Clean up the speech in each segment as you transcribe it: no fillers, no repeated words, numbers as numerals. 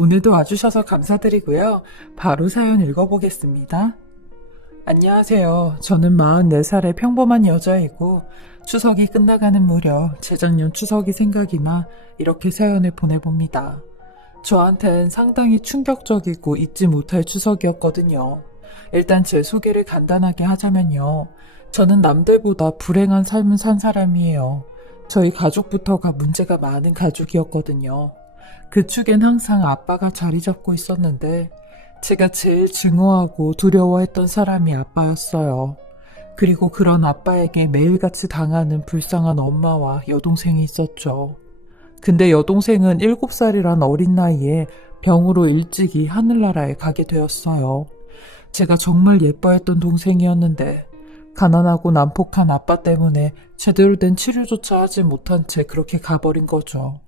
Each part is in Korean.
오늘도 와주셔서 감사드리고요. 바로 사연 읽어보겠습니다. 안녕하세요. 저는 44살의 평범한 여자이고 추석이 끝나가는 무렵 재작년 추석이 생각이 나 이렇게 사연을 보내봅니다. 저한텐 상당히 충격적이고 잊지 못할 추석이었거든요. 일단 제 소개를 간단하게 하자면요. 저는 남들보다 불행한 삶을 산 사람이에요. 저희 가족부터가 문제가 많은 가족이었거든요. 그 축엔 항상 아빠가 자리 잡고 있었는데 제가 제일 증오하고 두려워했던 사람이 아빠였어요. 그리고 그런 아빠에게 매일같이 당하는 불쌍한 엄마와 여동생이 있었죠. 근데 여동생은 7살이란 어린 나이에 병으로 일찍이 하늘나라에 가게 되었어요. 제가 정말 예뻐했던 동생이었는데 가난하고 난폭한 아빠 때문에 제대로 된 치료조차 하지 못한 채 그렇게 가버린 거죠.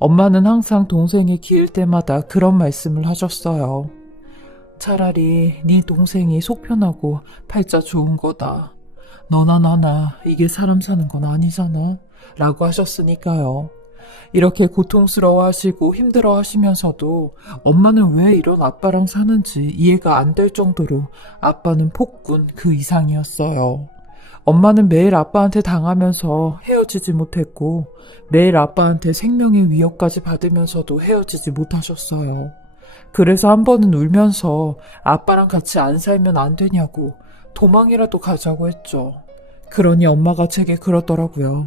엄마는 항상 동생이 기일 때마다 그런 말씀을 하셨어요. 차라리 네 동생이 속 편하고 팔자 좋은 거다. 너나 나나 이게 사람 사는 건 아니잖아. 라고 하셨으니까요. 이렇게 고통스러워 하시고 힘들어 하시면서도 엄마는 왜 이런 아빠랑 사는지 이해가 안 될 정도로 아빠는 폭군 그 이상이었어요. 엄마는 매일 아빠한테 당하면서 헤어지지 못했고 매일 아빠한테 생명의 위협까지 받으면서도 헤어지지 못하셨어요. 그래서 한 번은 울면서 아빠랑 같이 안 살면 안 되냐고 도망이라도 가자고 했죠. 그러니 엄마가 제게 그러더라고요.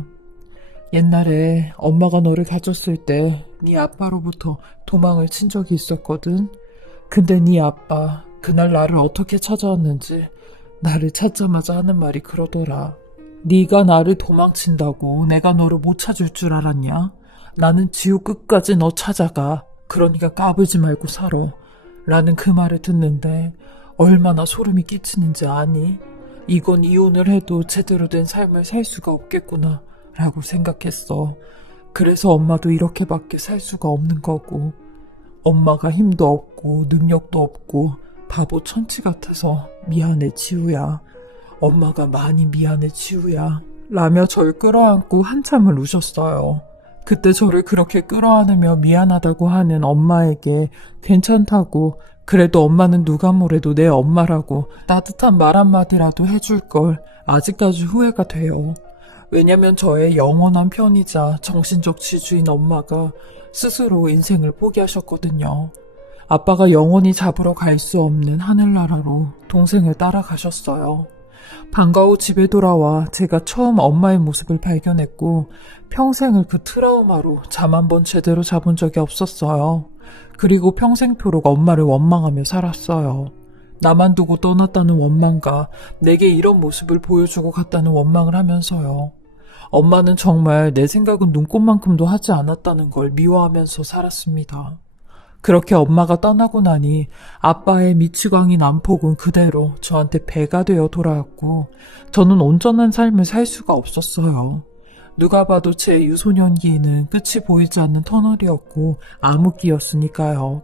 옛날에 엄마가 너를 가졌을 때 네 아빠로부터 도망을 친 적이 있었거든. 근데 네 아빠 그날 나를 어떻게 찾아왔는지 나를 찾자마자 하는 말이 그러더라. 네가 나를 도망친다고 내가 너를 못 찾을 줄 알았냐? 나는 지옥 끝까지 너 찾아가. 그러니까 까불지 말고 살아. 라는 그 말을 듣는데 얼마나 소름이 끼치는지 아니? 이건 이혼을 해도 제대로 된 삶을 살 수가 없겠구나 라고 생각했어. 그래서 엄마도 이렇게밖에 살 수가 없는 거고 엄마가 힘도 없고 능력도 없고 바보 천치 같아서 미안해 지우야. 엄마가 많이 미안해 지우야. 라며 절 끌어안고 한참을 우셨어요. 그때 저를 그렇게 끌어안으며 미안하다고 하는 엄마에게 괜찮다고 그래도 엄마는 누가 뭐래도 내 엄마라고 따뜻한 말 한마디라도 해줄 걸 아직까지 후회가 돼요. 왜냐면 저의 영원한 편이자 정신적 지주인 엄마가 스스로 인생을 포기하셨거든요. 아빠가 영원히 잡으러 갈 수 없는 하늘나라로 동생을 따라가셨어요. 방과 후 집에 돌아와 제가 처음 엄마의 모습을 발견했고 평생을 그 트라우마로 잠 한 번 제대로 자본 적이 없었어요. 그리고 평생토록 엄마를 원망하며 살았어요. 나만 두고 떠났다는 원망과 내게 이런 모습을 보여주고 갔다는 원망을 하면서요. 엄마는 정말 내 생각은 눈꽃만큼도 하지 않았다는 걸 미워하면서 살았습니다. 그렇게 엄마가 떠나고 나니 아빠의 미치광이 난폭은 그대로 저한테 배가 되어 돌아왔고 저는 온전한 삶을 살 수가 없었어요. 누가 봐도 제 유소년기는 끝이 보이지 않는 터널이었고 암흑기였으니까요.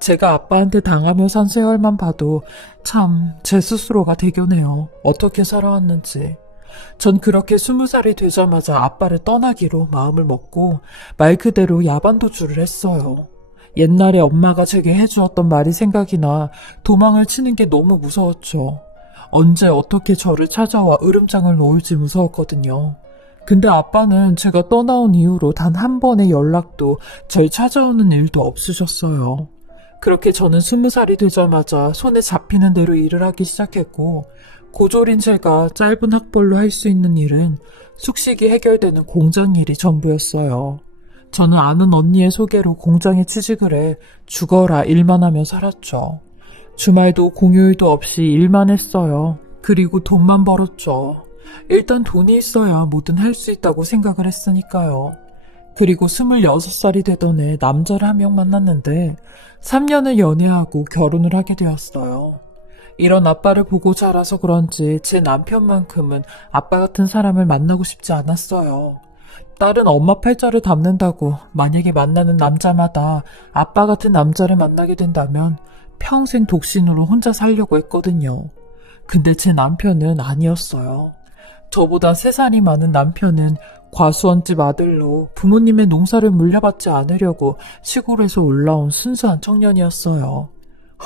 제가 아빠한테 당하며 산 세월만 봐도 참 제 스스로가 대견해요. 어떻게 살아왔는지. 전 그렇게 20살이 되자마자 아빠를 떠나기로 마음을 먹고 말 그대로 야반도주를 했어요. 옛날에 엄마가 제게 해주었던 말이 생각이 나 도망을 치는 게 너무 무서웠죠. 언제 어떻게 저를 찾아와 으름장을 놓을지 무서웠거든요. 근데 아빠는 제가 떠나온 이후로 단 한 번의 연락도 절 찾아오는 일도 없으셨어요. 그렇게 저는 20살이 되자마자 손에 잡히는 대로 일을 하기 시작했고 고졸인 제가 짧은 학벌로 할 수 있는 일은 숙식이 해결되는 공장 일이 전부였어요. 저는 아는 언니의 소개로 공장에 취직을 해 죽어라 일만 하며 살았죠. 주말도 공휴일도 없이 일만 했어요. 그리고 돈만 벌었죠. 일단 돈이 있어야 뭐든 할 수 있다고 생각을 했으니까요. 그리고 26살이 되던 해 남자를 한 명 만났는데 3년을 연애하고 결혼을 하게 되었어요. 이런 아빠를 보고 자라서 그런지 제 남편만큼은 아빠 같은 사람을 만나고 싶지 않았어요. 딸은 엄마 팔자를 담는다고 만약에 만나는 남자마다 아빠 같은 남자를 만나게 된다면 평생 독신으로 혼자 살려고 했거든요. 근데 제 남편은 아니었어요. 저보다 3살이 많은 남편은 과수원집 아들로 부모님의 농사를 물려받지 않으려고 시골에서 올라온 순수한 청년이었어요.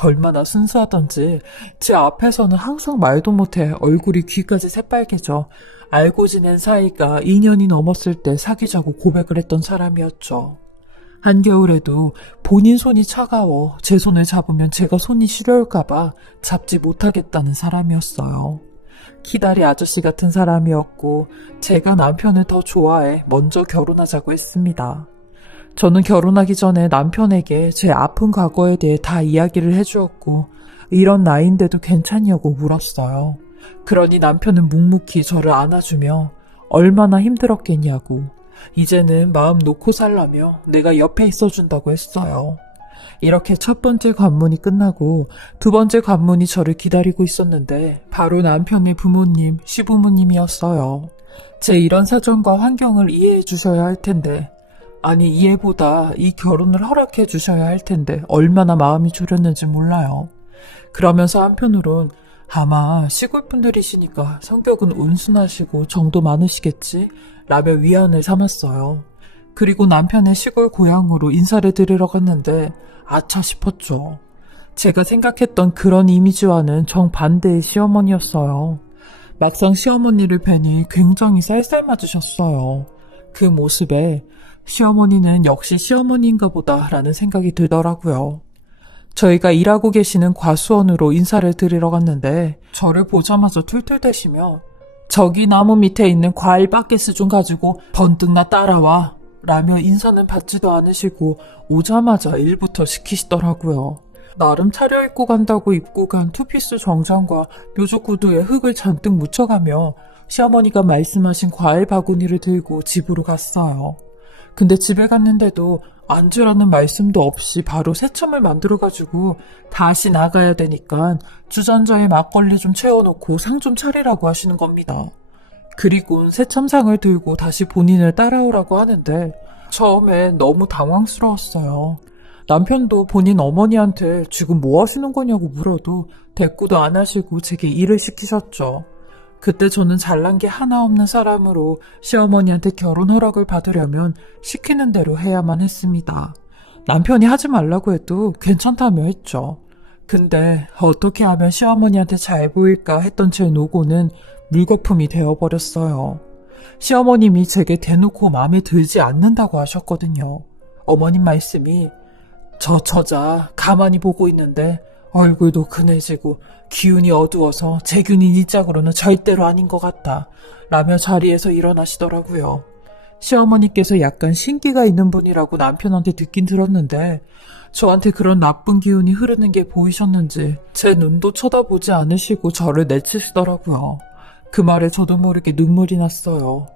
얼마나 순수하던지 제 앞에서는 항상 말도 못해 얼굴이 귀까지 새빨개져 알고 지낸 사이가 2년이 넘었을 때 사귀자고 고백을 했던 사람이었죠. 한겨울에도 본인 손이 차가워 제 손을 잡으면 제가 손이 시려울까봐 잡지 못하겠다는 사람이었어요. 키다리 아저씨 같은 사람이었고 제가 남편을 더 좋아해 먼저 결혼하자고 했습니다. 저는 결혼하기 전에 남편에게 제 아픈 과거에 대해 다 이야기를 해주었고 이런 나이인데도 괜찮냐고 물었어요. 그러니 남편은 묵묵히 저를 안아주며 얼마나 힘들었겠냐고 이제는 마음 놓고 살라며 내가 옆에 있어준다고 했어요. 이렇게 첫 번째 관문이 끝나고 두 번째 관문이 저를 기다리고 있었는데 바로 남편의 부모님, 시부모님이었어요. 제 이런 사정과 환경을 이해해 주셔야 할 텐데 아니 이해보다 이 결혼을 허락해 주셔야 할 텐데 얼마나 마음이 졸였는지 몰라요. 그러면서 한편으론 아마 시골 분들이시니까 성격은 온순하시고 정도 많으시겠지? 라며 위안을 삼았어요. 그리고 남편의 시골 고향으로 인사를 드리러 갔는데 아차 싶었죠. 제가 생각했던 그런 이미지와는 정반대의 시어머니였어요. 막상 시어머니를 뵈니 굉장히 쌀쌀맞으셨어요. 그 모습에 시어머니는 역시 시어머니인가 보다 라는 생각이 들더라고요. 저희가 일하고 계시는 과수원으로 인사를 드리러 갔는데 저를 보자마자 툴툴대시며 저기 나무 밑에 있는 과일 바켓을 좀 가지고 번뜩 나 따라와 라며 인사는 받지도 않으시고 오자마자 일부터 시키시더라고요. 나름 차려입고 간다고 입고 간 투피스 정장과 묘족 구두에 흙을 잔뜩 묻혀가며 시어머니가 말씀하신 과일 바구니를 들고 집으로 갔어요. 근데 집에 갔는데도 앉으라는 말씀도 없이 바로 새참을 만들어가지고 다시 나가야 되니까 주전자에 막걸리 좀 채워놓고 상 좀 차리라고 하시는 겁니다. 그리고 새참상을 들고 다시 본인을 따라오라고 하는데 처음엔 너무 당황스러웠어요. 남편도 본인 어머니한테 지금 뭐 하시는 거냐고 물어도 대꾸도 안 하시고 제게 일을 시키셨죠. 그때 저는 잘난 게 하나 없는 사람으로 시어머니한테 결혼 허락을 받으려면 시키는 대로 해야만 했습니다. 남편이 하지 말라고 해도 괜찮다며 했죠. 근데 어떻게 하면 시어머니한테 잘 보일까 했던 제 노고는 물거품이 되어버렸어요. 시어머님이 제게 대놓고 마음에 들지 않는다고 하셨거든요. 어머님 말씀이 저 처자 가만히 보고 있는데 얼굴도 그네지고 기운이 어두워서 재균이 이 짝으로는 절대로 아닌 것 같다 라며 자리에서 일어나시더라고요. 시어머니께서 약간 신기가 있는 분이라고 남편한테 듣긴 들었는데 저한테 그런 나쁜 기운이 흐르는 게 보이셨는지 제 눈도 쳐다보지 않으시고 저를 내치시더라고요. 그 말에 저도 모르게 눈물이 났어요.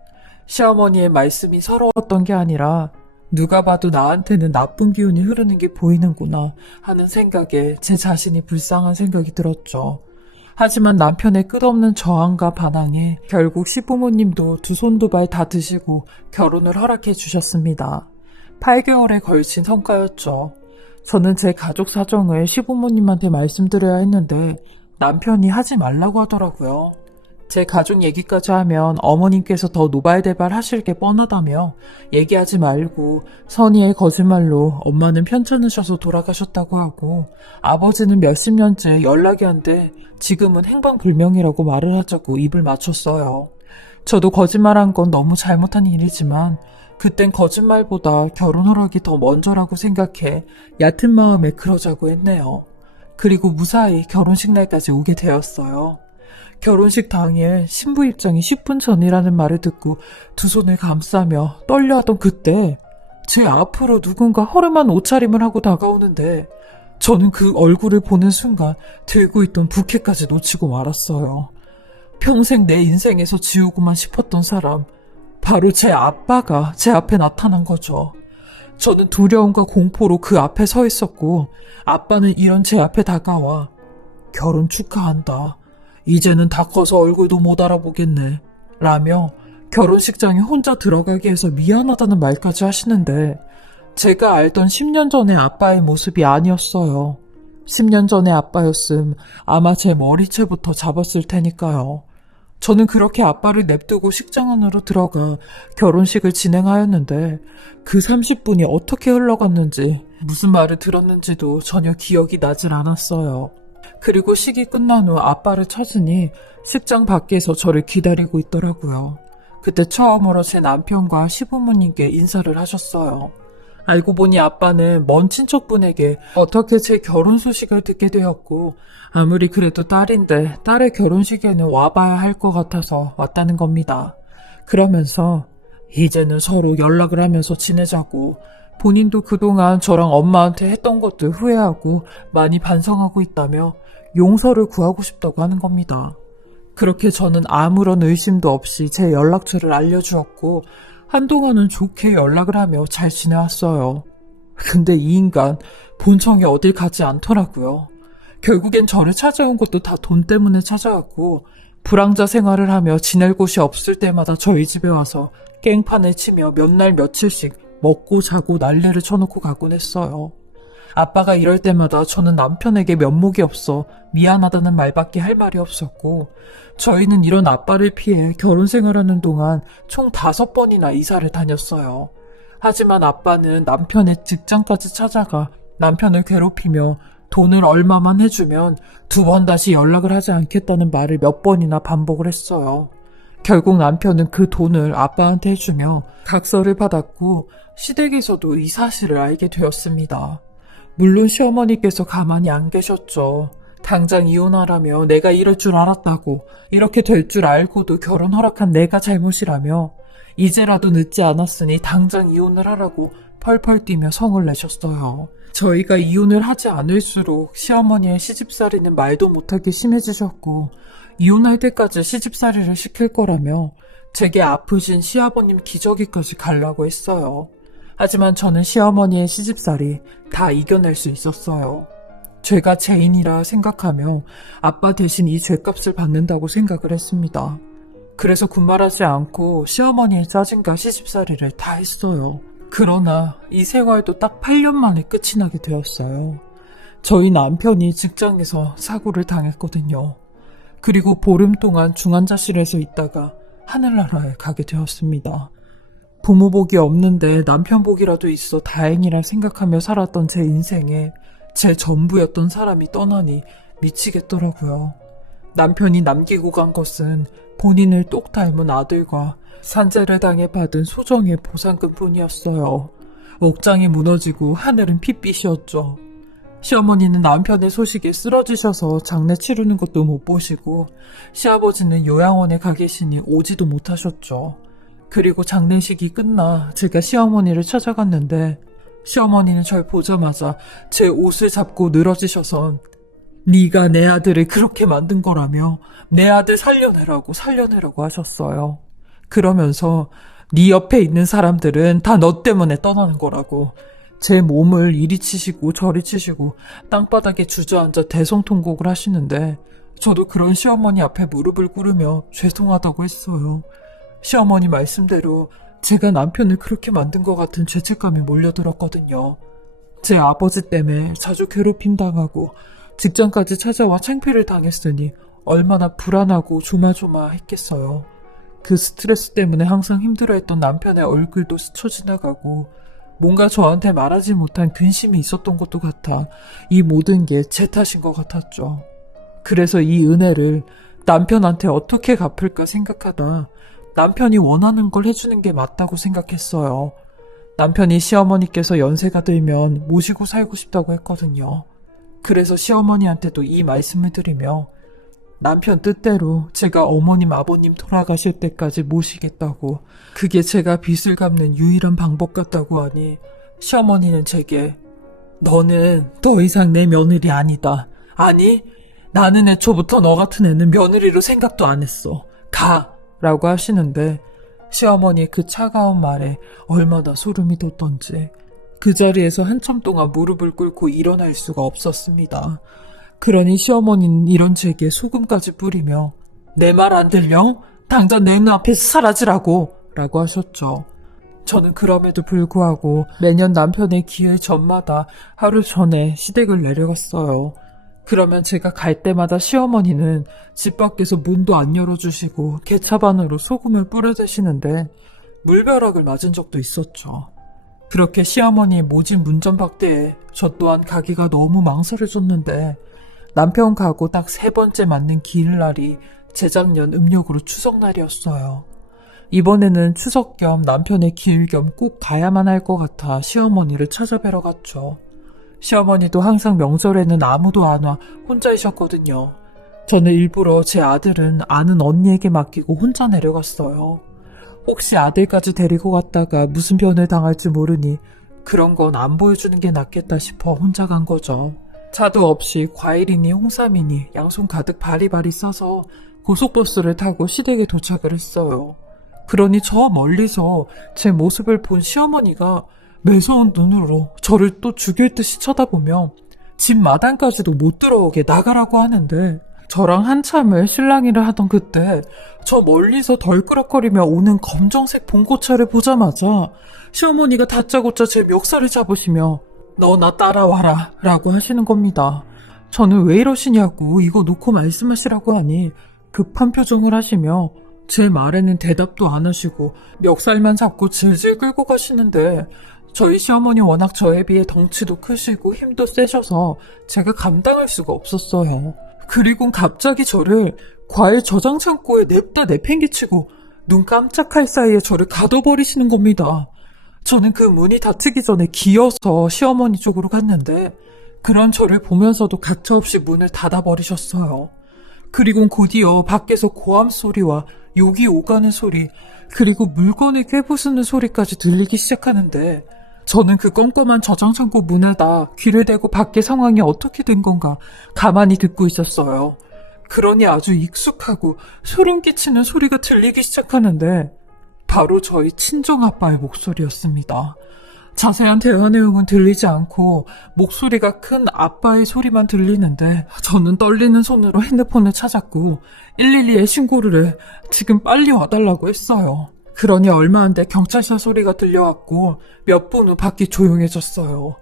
시어머니의 말씀이 서러웠던 게 아니라 누가 봐도 나한테는 나쁜 기운이 흐르는 게 보이는구나 하는 생각에 제 자신이 불쌍한 생각이 들었죠. 하지만 남편의 끝없는 저항과 반항에 결국 시부모님도 두 손 두 발 다 드시고 결혼을 허락해 주셨습니다. 8개월에 걸친 성과였죠. 저는 제 가족 사정을 시부모님한테 말씀드려야 했는데 남편이 하지 말라고 하더라고요. 제 가족 얘기까지 하면 어머님께서 더 노발대발 하실 게 뻔하다며 얘기하지 말고 선의의 거짓말로 엄마는 편찮으셔서 돌아가셨다고 하고 아버지는 몇십 년째 연락이 안 돼 지금은 행방불명이라고 말을 하자고 입을 맞췄어요. 저도 거짓말한 건 너무 잘못한 일이지만 그땐 거짓말보다 결혼 허락이 더 먼저라고 생각해 얕은 마음에 그러자고 했네요. 그리고 무사히 결혼식 날까지 오게 되었어요. 결혼식 당일 신부 입장이 10분 전이라는 말을 듣고 두 손을 감싸며 떨려하던 그때 제 앞으로 누군가 허름한 옷차림을 하고 다가오는데 저는 그 얼굴을 보는 순간 들고 있던 부케까지 놓치고 말았어요. 평생 내 인생에서 지우고만 싶었던 사람, 바로 제 아빠가 제 앞에 나타난 거죠. 저는 두려움과 공포로 그 앞에 서 있었고 아빠는 이런 제 앞에 다가와 결혼 축하한다. 이제는 다 커서 얼굴도 못 알아보겠네. 라며 결혼식장에 혼자 들어가게 해서 미안하다는 말까지 하시는데 제가 알던 10년 전의 아빠의 모습이 아니었어요. 10년 전의 아빠였음 아마 제 머리채부터 잡았을 테니까요. 저는 그렇게 아빠를 냅두고 식장 안으로 들어가 결혼식을 진행하였는데 그 30분이 어떻게 흘러갔는지 무슨 말을 들었는지도 전혀 기억이 나질 않았어요. 그리고 식이 끝난 후 아빠를 찾으니 식장 밖에서 저를 기다리고 있더라고요. 그때 처음으로 제 남편과 시부모님께 인사를 하셨어요. 알고 보니 아빠는 먼 친척분에게 어떻게 제 결혼 소식을 듣게 되었고 아무리 그래도 딸인데 딸의 결혼식에는 와봐야 할 것 같아서 왔다는 겁니다. 그러면서 이제는 서로 연락을 하면서 지내자고 본인도 그동안 저랑 엄마한테 했던 것들 후회하고 많이 반성하고 있다며 용서를 구하고 싶다고 하는 겁니다. 그렇게 저는 아무런 의심도 없이 제 연락처를 알려주었고 한동안은 좋게 연락을 하며 잘 지내왔어요. 근데 이 인간 본청이 어딜 가지 않더라고요. 결국엔 저를 찾아온 것도 다 돈 때문에 찾아왔고 불황자 생활을 하며 지낼 곳이 없을 때마다 저희 집에 와서 깽판을 치며 몇 날 며칠씩 먹고 자고 난리를 쳐놓고 가곤 했어요. 아빠가 이럴 때마다 저는 남편에게 면목이 없어 미안하다는 말밖에 할 말이 없었고 저희는 이런 아빠를 피해 결혼 생활하는 동안 총 5번이나 이사를 다녔어요. 하지만 아빠는 남편의 직장까지 찾아가 남편을 괴롭히며 돈을 얼마만 해주면 2번 다시 연락을 하지 않겠다는 말을 몇 번이나 반복을 했어요. 결국 남편은 그 돈을 아빠한테 해주며 각서를 받았고 시댁에서도 이 사실을 알게 되었습니다. 물론 시어머니께서 가만히 안 계셨죠. 당장 이혼하라며 내가 이럴 줄 알았다고 이렇게 될 줄 알고도 결혼 허락한 내가 잘못이라며 이제라도 늦지 않았으니 당장 이혼을 하라고 펄펄 뛰며 성을 내셨어요. 저희가 이혼을 하지 않을수록 시어머니의 시집살이는 말도 못하게 심해지셨고 이혼할 때까지 시집살이를 시킬 거라며 제게 아프신 시아버님 기저귀까지 갈라고 했어요. 하지만 저는 시어머니의 시집살이 다 이겨낼 수 있었어요. 죄가 죄인이라 생각하며 아빠 대신 이 죄값을 받는다고 생각을 했습니다. 그래서 군말하지 않고 시어머니의 짜증과 시집살이를 다 했어요. 그러나 이 생활도 딱 8년 만에 끝이 나게 되었어요. 저희 남편이 직장에서 사고를 당했거든요. 그리고 보름 동안 중환자실에서 있다가 하늘나라에 가게 되었습니다. 부모 복이 없는데 남편 복이라도 있어 다행이라 생각하며 살았던 제 인생에 제 전부였던 사람이 떠나니 미치겠더라고요. 남편이 남기고 간 것은 본인을 똑 닮은 아들과 산재를 당해 받은 소정의 보상금 뿐이었어요. 옥장이 무너지고 하늘은 핏빛이었죠. 시어머니는 남편의 소식에 쓰러지셔서 장례 치르는 것도 못 보시고 시아버지는 요양원에 가 계시니 오지도 못하셨죠. 그리고 장례식이 끝나 제가 시어머니를 찾아갔는데 시어머니는 절 보자마자 제 옷을 잡고 늘어지셔서 네가 내 아들을 그렇게 만든 거라며 내 아들 살려내라고 하셨어요. 그러면서 네 옆에 있는 사람들은 다 너 때문에 떠나는 거라고 제 몸을 이리 치시고 저리 치시고 땅바닥에 주저앉아 대성통곡을 하시는데 저도 그런 시어머니 앞에 무릎을 꿇으며 죄송하다고 했어요. 시어머니 말씀대로 제가 남편을 그렇게 만든 것 같은 죄책감이 몰려들었거든요. 제 아버지 때문에 자주 괴롭힘 당하고 직장까지 찾아와 창피를 당했으니 얼마나 불안하고 조마조마했겠어요. 그 스트레스 때문에 항상 힘들어했던 남편의 얼굴도 스쳐 지나가고 뭔가 저한테 말하지 못한 근심이 있었던 것도 같아 이 모든 게 제 탓인 것 같았죠. 그래서 이 은혜를 남편한테 어떻게 갚을까 생각하다 남편이 원하는 걸 해주는 게 맞다고 생각했어요. 남편이 시어머니께서 연세가 들면 모시고 살고 싶다고 했거든요. 그래서 시어머니한테도 이 말씀을 드리며 남편 뜻대로 제가 어머님 아버님 돌아가실 때까지 모시겠다고 그게 제가 빚을 갚는 유일한 방법 같다고 하니 시어머니는 제게 너는 더 이상 내 며느리 아니다. 아니 나는 애초부터 너 같은 애는 며느리로 생각도 안 했어. 가! 라고 하시는데 시어머니의 그 차가운 말에 얼마나 소름이 돋던지 그 자리에서 한참 동안 무릎을 꿇고 일어날 수가 없었습니다. 그러니 시어머니는 이런 제게 소금까지 뿌리며 내 말 안 들려? 당장 내 눈앞에서 사라지라고! 라고 하셨죠. 저는 그럼에도 불구하고 매년 남편의 기회 전마다 하루 전에 시댁을 내려갔어요. 그러면 제가 갈 때마다 시어머니는 집 밖에서 문도 안 열어주시고 개차반으로 소금을 뿌려 드시는데 물벼락을 맞은 적도 있었죠. 그렇게 시어머니의 모진 문전박대에 저 또한 가기가 너무 망설여졌는데 남편 가고 딱 3번째 맞는 기일날이 재작년 음력으로 추석날이었어요. 이번에는 추석 겸 남편의 기일 겸 꼭 가야만 할 것 같아 시어머니를 찾아뵈러 갔죠. 시어머니도 항상 명절에는 아무도 안 와 혼자이셨거든요. 저는 일부러 제 아들은 아는 언니에게 맡기고 혼자 내려갔어요. 혹시 아들까지 데리고 갔다가 무슨 변을 당할지 모르니 그런 건 안 보여주는 게 낫겠다 싶어 혼자 간 거죠. 차도 없이 과일이니 홍삼이니 양손 가득 바리바리 싸서 고속버스를 타고 시댁에 도착을 했어요. 그러니 저 멀리서 제 모습을 본 시어머니가 매서운 눈으로 저를 또 죽일 듯이 쳐다보며 집 마당까지도 못 들어오게 나가라고 하는데 저랑 한참을 실랑이를 하던 그때 저 멀리서 덜끄럭거리며 오는 검정색 봉고차를 보자마자 시어머니가 다짜고짜 제 멱살을 잡으시며 너 나 따라와라 라고 하시는 겁니다. 저는 왜 이러시냐고 이거 놓고 말씀하시라고 하니 급한 표정을 하시며 제 말에는 대답도 안 하시고 멱살만 잡고 질질 끌고 가시는데 저희 시어머니 워낙 저에 비해 덩치도 크시고 힘도 세셔서 제가 감당할 수가 없었어요. 그리고 갑자기 저를 과일 저장 창고에 냅다 내팽개치고 눈 깜짝할 사이에 저를 가둬버리시는 겁니다. 저는 그 문이 닫히기 전에 기어서 시어머니 쪽으로 갔는데 그런 저를 보면서도 가차없이 문을 닫아버리셨어요. 그리고 곧이어 밖에서 고함 소리와 욕이 오가는 소리, 그리고 물건을 깨부수는 소리까지 들리기 시작하는데 저는 그 껌껌한 저장창고 문에다 귀를 대고 밖의 상황이 어떻게 된 건가 가만히 듣고 있었어요. 그러니 아주 익숙하고 소름 끼치는 소리가 들리기 시작하는데 바로 저희 친정아빠의 목소리였습니다. 자세한 대화 내용은 들리지 않고 목소리가 큰 아빠의 소리만 들리는데 저는 떨리는 손으로 핸드폰을 찾았고 112에 신고를 해 지금 빨리 와달라고 했어요. 그러니 얼마 안 돼 경찰차 소리가 들려왔고 몇 분 후 밖이 조용해졌어요.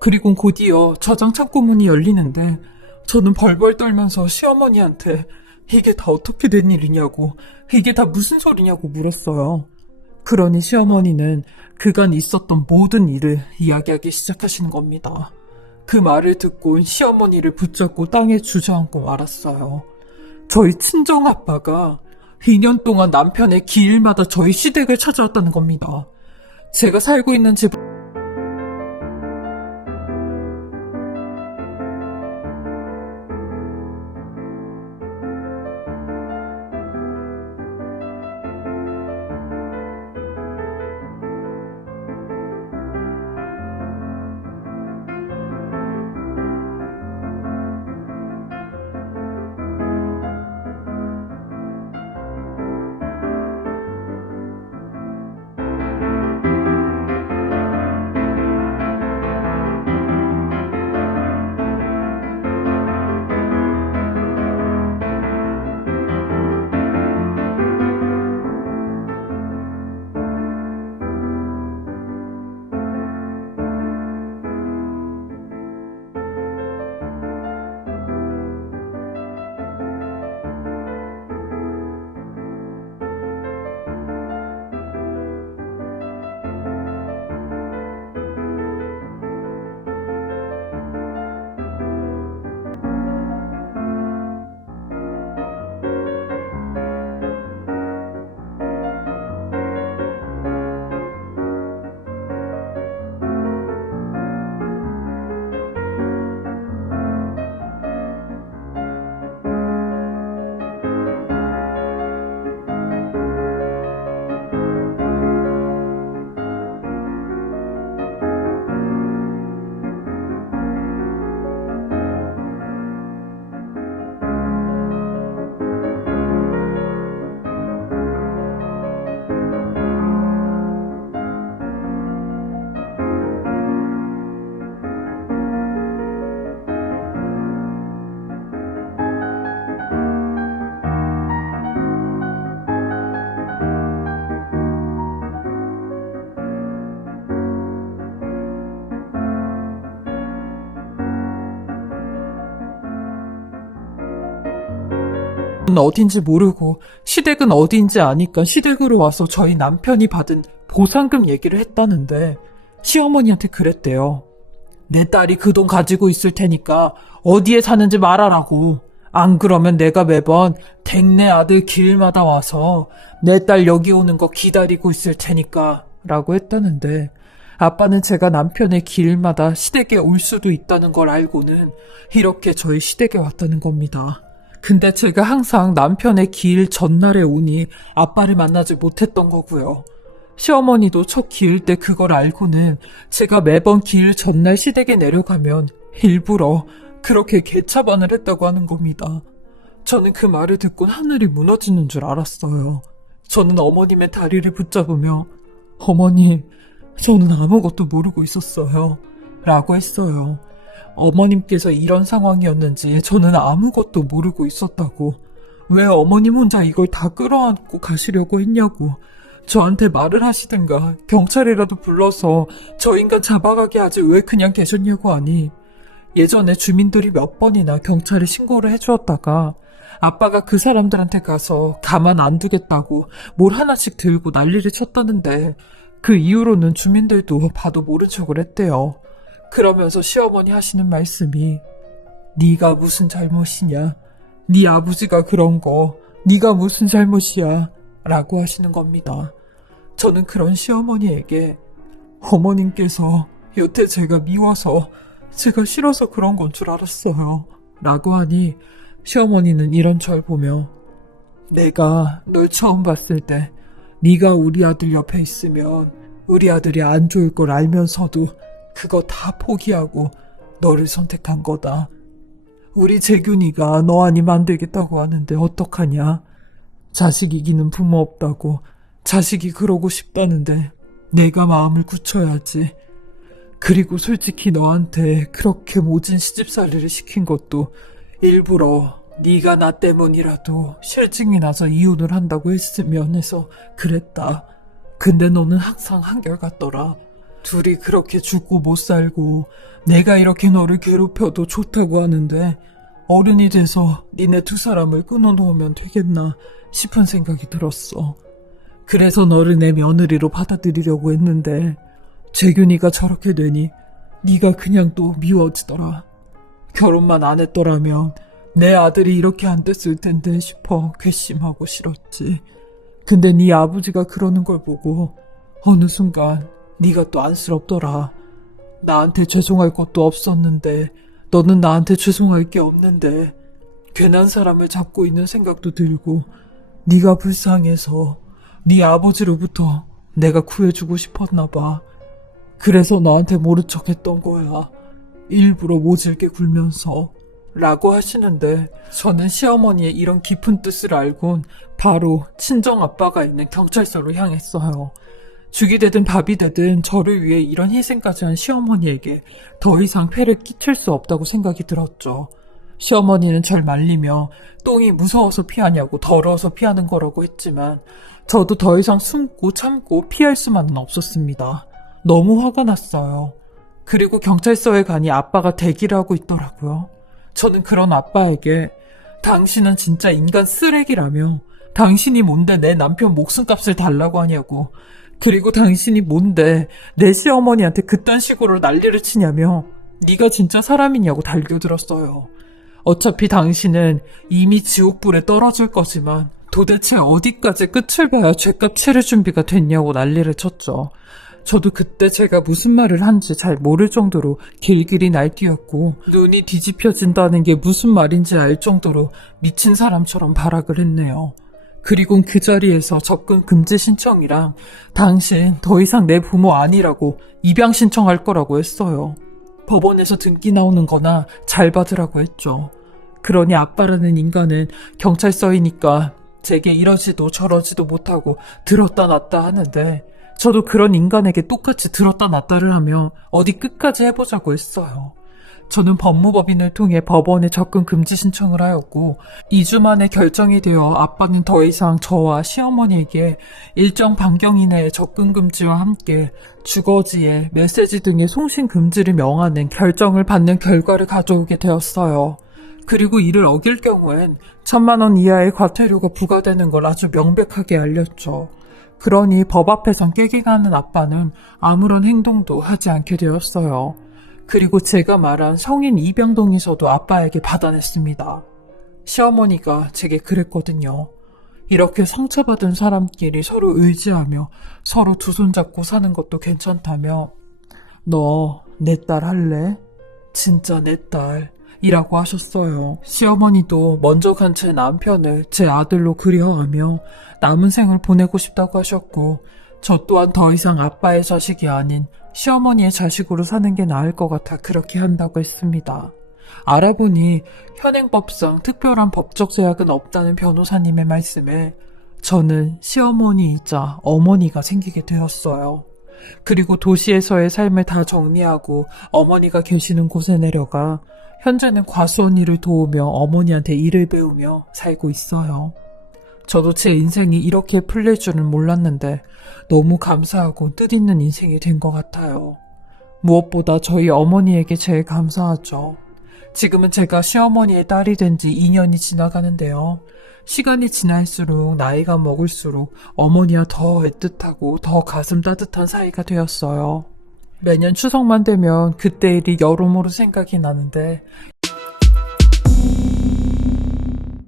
그리고 곧이어 저장 창고 문이 열리는데 저는 벌벌 떨면서 시어머니한테 이게 다 어떻게 된 일이냐고 이게 다 무슨 소리냐고 물었어요. 그러니 시어머니는 그간 있었던 모든 일을 이야기하기 시작하시는 겁니다. 그 말을 듣고 시어머니를 붙잡고 땅에 주저앉고 말았어요. 저희 친정아빠가 2년 동안 남편의 기일마다 저희 시댁을 찾아왔다는 겁니다. 제가 살고 있는 집 주소는 어딘지 모르고 시댁은 어딘지 아니까 시댁으로 와서 저희 남편이 받은 보상금 얘기를 했다는데 시어머니한테 그랬대요. 내 딸이 그 돈 가지고 있을 테니까 어디에 사는지 말하라고. 안 그러면 내가 매번 댁내 아들 길마다 와서 내 딸 여기 오는 거 기다리고 있을 테니까 라고 했다는데 아빠는 제가 남편의 길마다 시댁에 올 수도 있다는 걸 알고는 이렇게 저희 시댁에 왔다는 겁니다. 근데 제가 항상 남편의 길 전날에 오니 아빠를 만나지 못했던 거고요. 시어머니도 첫 기일 때 그걸 알고는 제가 매번 기일 전날 시댁에 내려가면 일부러 그렇게 개차반을 했다고 하는 겁니다. 저는 그 말을 듣곤 하늘이 무너지는 줄 알았어요. 저는 어머님의 다리를 붙잡으며 어머니, 저는 아무것도 모르고 있었어요. 라고 했어요. 어머님께서 이런 상황이었는지 저는 아무것도 모르고 있었다고. 왜 어머님 혼자 이걸 다 끌어안고 가시려고 했냐고. 저한테 말을 하시든가 경찰이라도 불러서 저 인간 잡아가게 하지 왜 그냥 계셨냐고 하니 예전에 주민들이 몇 번이나 경찰에 신고를 해주었다가 아빠가 그 사람들한테 가서 가만 안 두겠다고 뭘 하나씩 들고 난리를 쳤다는데 그 이후로는 주민들도 봐도 모른 척을 했대요. 그러면서 시어머니 하시는 말씀이 네가 무슨 잘못이냐? 네 아버지가 그런 거 네가 무슨 잘못이야? 라고 하시는 겁니다. 저는 그런 시어머니에게 어머님께서 여태 제가 미워서 제가 싫어서 그런 건 줄 알았어요. 라고 하니 시어머니는 이런 절 보며 내가 널 처음 봤을 때 네가 우리 아들 옆에 있으면 우리 아들이 안 좋을 걸 알면서도 그거 다 포기하고 너를 선택한 거다. 우리 재균이가 너 아니면 안 되겠다고 하는데 어떡하냐? 자식 이기는 부모 없다고 자식이 그러고 싶다는데 내가 마음을 굳혀야지. 그리고 솔직히 너한테 그렇게 모진 시집살이를 시킨 것도 일부러 네가 나 때문이라도 실증이 나서 이혼을 한다고 했으면 해서 그랬다. 근데 너는 항상 한결같더라. 둘이 그렇게 죽고 못 살고 내가 이렇게 너를 괴롭혀도 좋다고 하는데 어른이 돼서 니네 두 사람을 끊어놓으면 되겠나 싶은 생각이 들었어. 그래서 너를 내 며느리로 받아들이려고 했는데 재균이가 저렇게 되니 네가 그냥 또 미워지더라. 결혼만 안 했더라면 내 아들이 이렇게 안 됐을 텐데 싶어 괘씸하고 싫었지. 근데 네 아버지가 그러는 걸 보고 어느 순간 네가 또 안쓰럽더라. 나한테 죄송할 것도 없었는데 너는 나한테 죄송할 게 없는데 괜한 사람을 잡고 있는 생각도 들고 네가 불쌍해서 네 아버지로부터 내가 구해주고 싶었나 봐. 그래서 너한테 모른 척 했던 거야. 일부러 모질게 굴면서. 라고 하시는데 저는 시어머니의 이런 깊은 뜻을 알곤 바로 친정아빠가 있는 경찰서로 향했어요. 죽이 되든 밥이 되든 저를 위해 이런 희생까지 한 시어머니에게 더 이상 폐를 끼칠 수 없다고 생각이 들었죠. 시어머니는 절 말리며 똥이 무서워서 피하냐고 더러워서 피하는 거라고 했지만 저도 더 이상 숨고 참고 피할 수만은 없었습니다. 너무 화가 났어요. 그리고 경찰서에 가니 아빠가 대기를 하고 있더라고요. 저는 그런 아빠에게 당신은 진짜 인간 쓰레기라며 당신이 뭔데 내 남편 목숨값을 달라고 하냐고 그리고 당신이 뭔데 내 시어머니한테 그딴 식으로 난리를 치냐며 네가 진짜 사람이냐고 달겨들었어요. 어차피 당신은 이미 지옥불에 떨어질 거지만 도대체 어디까지 끝을 봐야 죗값 치를 준비가 됐냐고 난리를 쳤죠. 저도 그때 제가 무슨 말을 한지 잘 모를 정도로 길길이 날뛰었고 눈이 뒤집혀진다는 게 무슨 말인지 알 정도로 미친 사람처럼 발악을 했네요. 그리곤 그 자리에서 접근 금지 신청이랑 당신 더 이상 내 부모 아니라고 입양 신청할 거라고 했어요. 법원에서 등기 나오는 거나 잘 받으라고 했죠. 그러니 아빠라는 인간은 경찰서이니까 제게 이러지도 저러지도 못하고 들었다 놨다 하는데 저도 그런 인간에게 똑같이 들었다 놨다를 하며 어디 끝까지 해보자고 했어요. 저는 법무법인을 통해 법원에 접근 금지 신청을 하였고 2주 만에 결정이 되어 아빠는 더 이상 저와 시어머니에게 일정 반경 이내에 접근 금지와 함께 주거지에 메시지 등의 송신 금지를 명하는 결정을 받는 결과를 가져오게 되었어요. 그리고 이를 어길 경우엔 1,000만 원 이하의 과태료가 부과되는 걸 아주 명백하게 알렸죠. 그러니 법 앞에선 깨갱하는 아빠는 아무런 행동도 하지 않게 되었어요. 그리고 제가 말한 성인 이병동에서도 아빠에게 받아냈습니다. 시어머니가 제게 그랬거든요. 이렇게 상처받은 사람끼리 서로 의지하며 서로 두 손 잡고 사는 것도 괜찮다며 너 내 딸 할래? 진짜 내 딸이라고 하셨어요. 시어머니도 먼저 간 제 남편을 제 아들로 그리워하며 남은 생을 보내고 싶다고 하셨고 저 또한 더 이상 아빠의 자식이 아닌 시어머니의 자식으로 사는 게 나을 것 같아 그렇게 한다고 했습니다. 알아보니 현행법상 특별한 법적 제약은 없다는 변호사님의 말씀에 저는 시어머니이자 어머니가 생기게 되었어요. 그리고 도시에서의 삶을 다 정리하고 어머니가 계시는 곳에 내려가 현재는 과수 언니를 도우며 어머니한테 일을 배우며 살고 있어요. 저도 제 인생이 이렇게 풀릴 줄은 몰랐는데 너무 감사하고 뜻있는 인생이 된 것 같아요. 무엇보다 저희 어머니에게 제일 감사하죠. 지금은 제가 시어머니의 딸이 된 지 2년이 지나가는데요. 시간이 지날수록 나이가 먹을수록 어머니와 더 애틋하고 더 가슴 따뜻한 사이가 되었어요. 매년 추석만 되면 그때 일이 여러모로 생각이 나는데